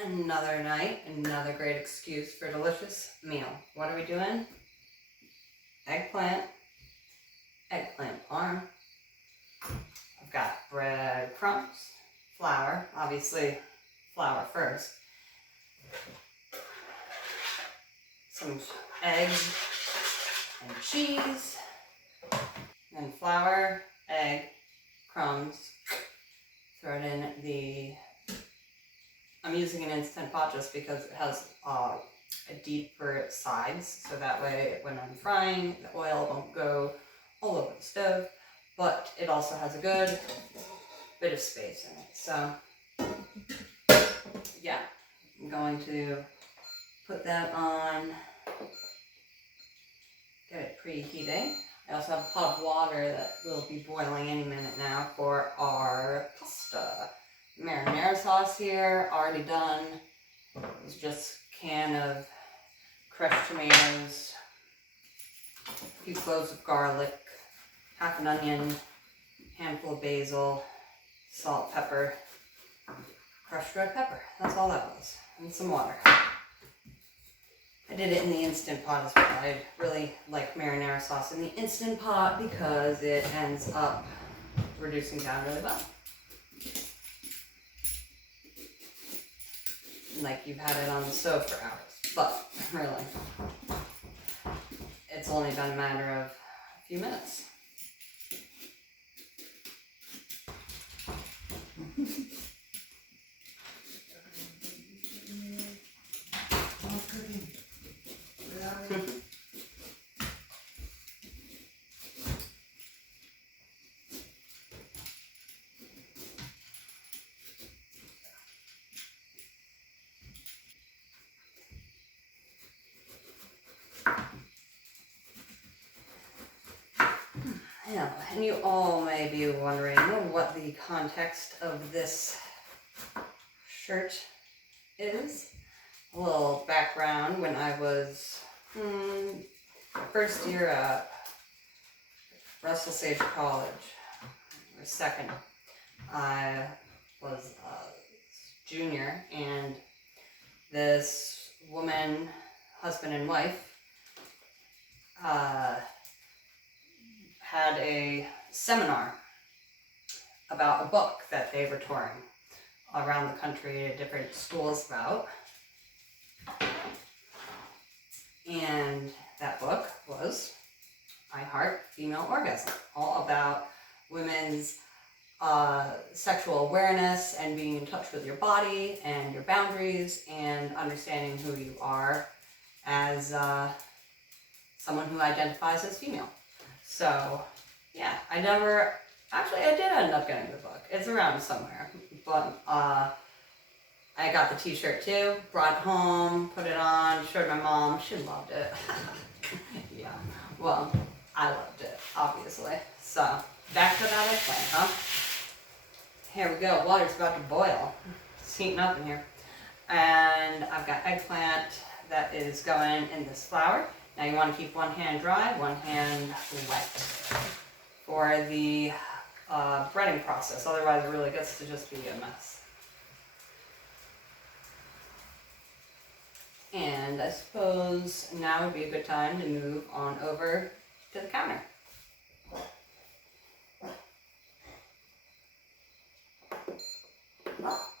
Another night, another great excuse for a delicious meal. What are we doing? Eggplant parm. I've got bread crumbs, flour, obviously flour first, some eggs and cheese, then flour, egg, crumbs, throw it in the, I'm using an InstantPot just because it has a deeper sides, so that way when I'm frying, the oil won't go all over the stove, but it also has a good bit of space in it. So yeah, I'm going to put that on, get it preheating. I also have a pot of water that will be boiling any minute now for our pasta. Marinara sauce here, already done. It's just a can of crushed tomatoes, a few cloves of garlic, half an onion, handful of basil, salt, pepper, crushed red pepper. That's all that was. And some water. I did it in the Instant Pot as well. I really like marinara sauce in the Instant Pot because it ends up reducing down really well. Like you've had it on the stove for hours. But really, it's only been a matter of a few minutes. Yeah, and you all may be wondering what the context of this shirt is. A little background: when I was first year at Russell Sage College, or second, I was a junior, and this woman, husband and wife, had a seminar about a book that they were touring around the country at different schools about. And that book was I Heart Female Orgasm, all about women's sexual awareness and being in touch with your body and your boundaries and understanding who you are as someone who identifies as female. So yeah, I did end up getting the book. It's around somewhere, but I got the t-shirt too, brought it home, put it on, showed my mom. She loved it. Yeah, well, I loved it, obviously. So back to that eggplant, huh? Here we go. Water's about to boil. It's heating up in here. And I've got eggplant that is going in this flour. Now you want to keep one hand dry, one hand wet for the breading process. Otherwise it really gets to just be a mess. And I suppose now would be a good time to move on over to the counter.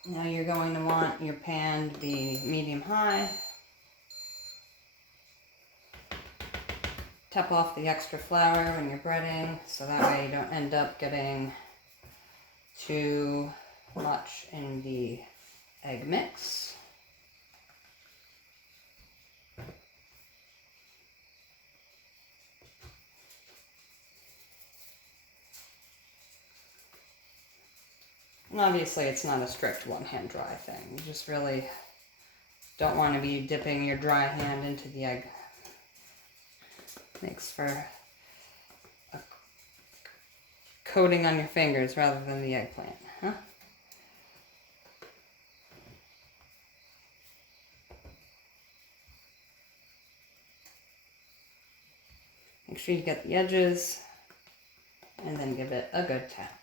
Now you're going to want your pan to be medium-high. Tap off the extra flour when you're breading, so that way you don't end up getting too much in the egg mix. And obviously it's not a strict one-hand dry thing. You just really don't want to be dipping your dry hand into the egg. Makes for a coating on your fingers rather than the eggplant, huh? Make sure you get the edges and then give it a good tap.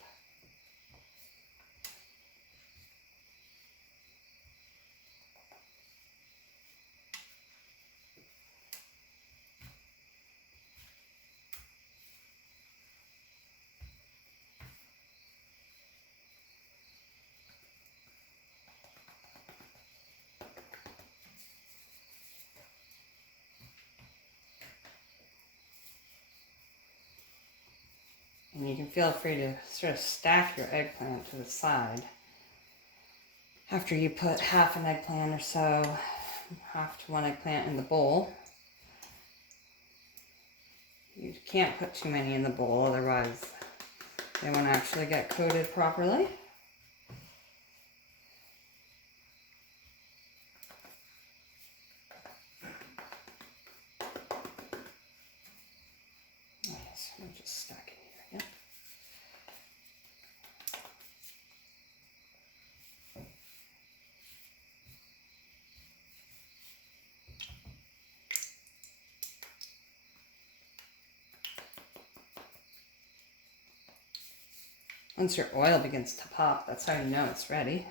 And you can feel free to sort of stack your eggplant to the side. After you put half an eggplant or so, half to one eggplant in the bowl. You can't put too many in the bowl, otherwise they won't actually get coated properly. Yes, we'll just stack it here. Yep. Once your oil begins to pop, that's how you know it's ready.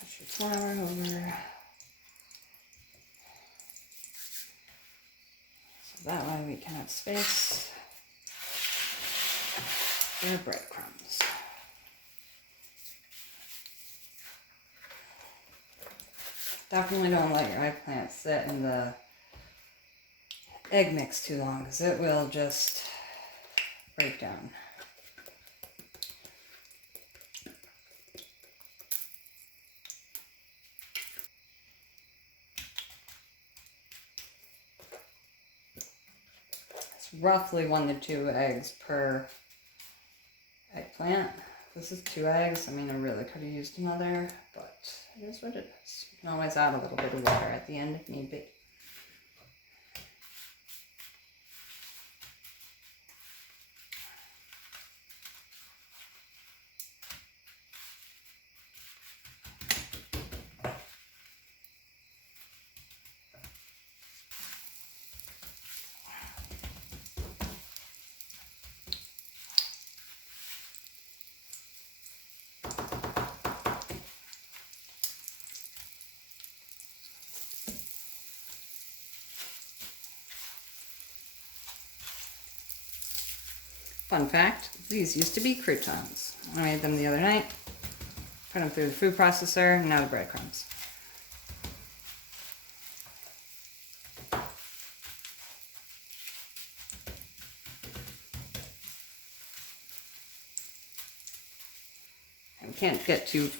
Push your flour over. So that way we can have space for breadcrumbs. Definitely don't let your eggplant sit in the egg mix too long, because it will just break down. It's roughly 1 to 2 eggs per eggplant. This is 2 eggs. I mean, I really could have used another, but it is what it is. You can always add a little bit of water at the end if need be. Fun fact, these used to be croutons. I made them the other night, put them through the food processor, and now the breadcrumbs. And we can't get too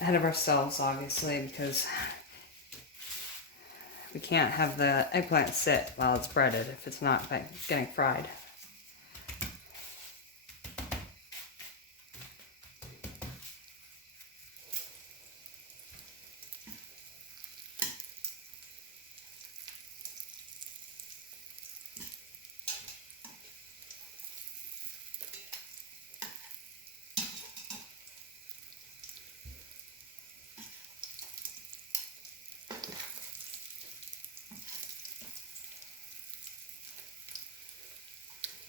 ahead of ourselves, obviously, because we can't have the eggplant sit while it's breaded if it's not getting fried.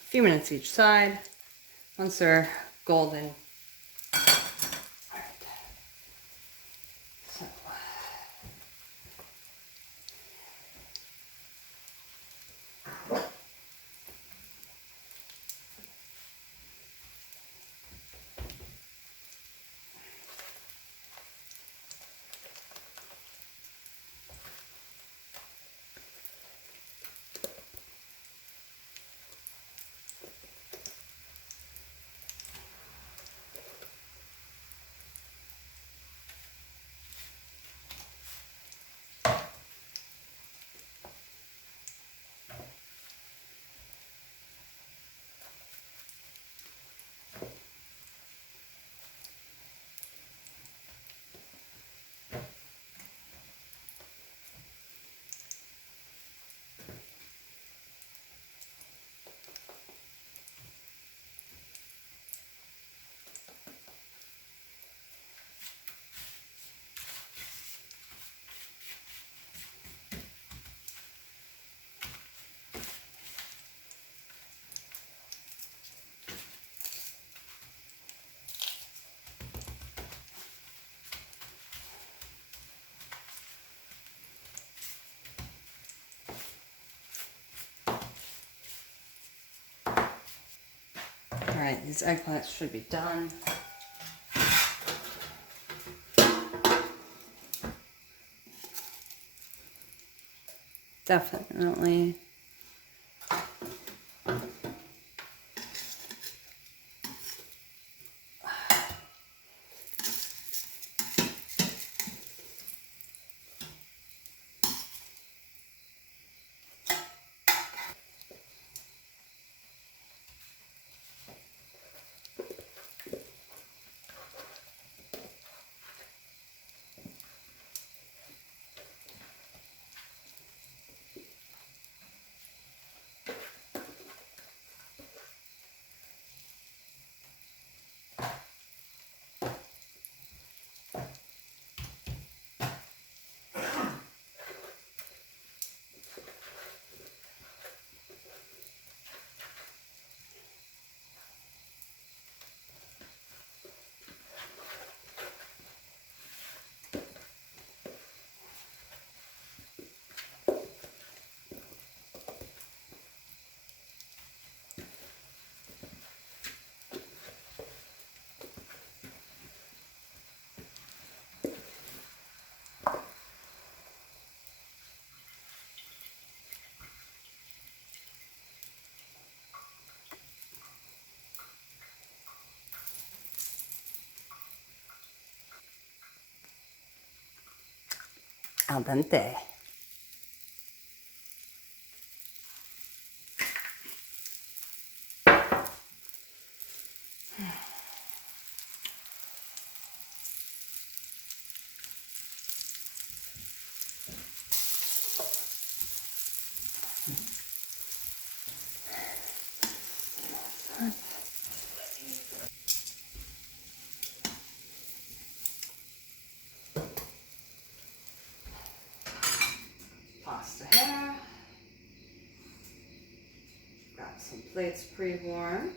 A few minutes each side. Once they're golden. Alright. So. Alright, these eggplants should be done. Definitely. Al dente. Pasta here. Got some plates pre-warmed.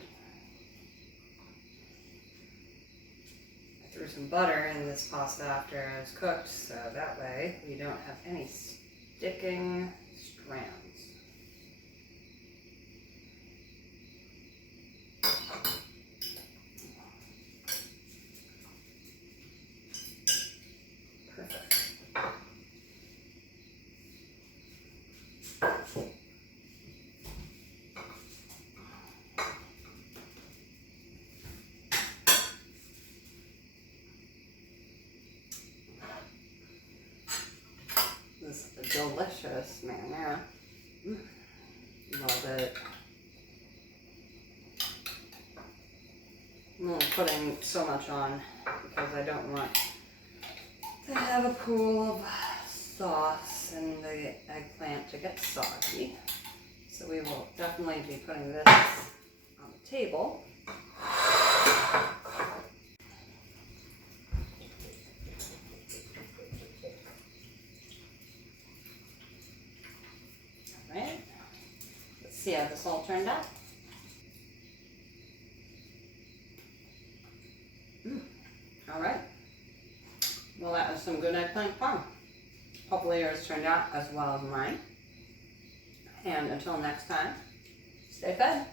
I threw some butter in this pasta after it was cooked, so that way we don't have any sticking strands. Perfect. This is a delicious marinara. Love it. I'm only putting so much on because I don't want to have a pool of sauce and the eggplant to get soggy. So we will definitely be putting this on the table. Alright, let's see how this all turned out. Alright, well that was some good eggplant parm. Hopefully yours turned out as well as mine. And until next time, stay fed.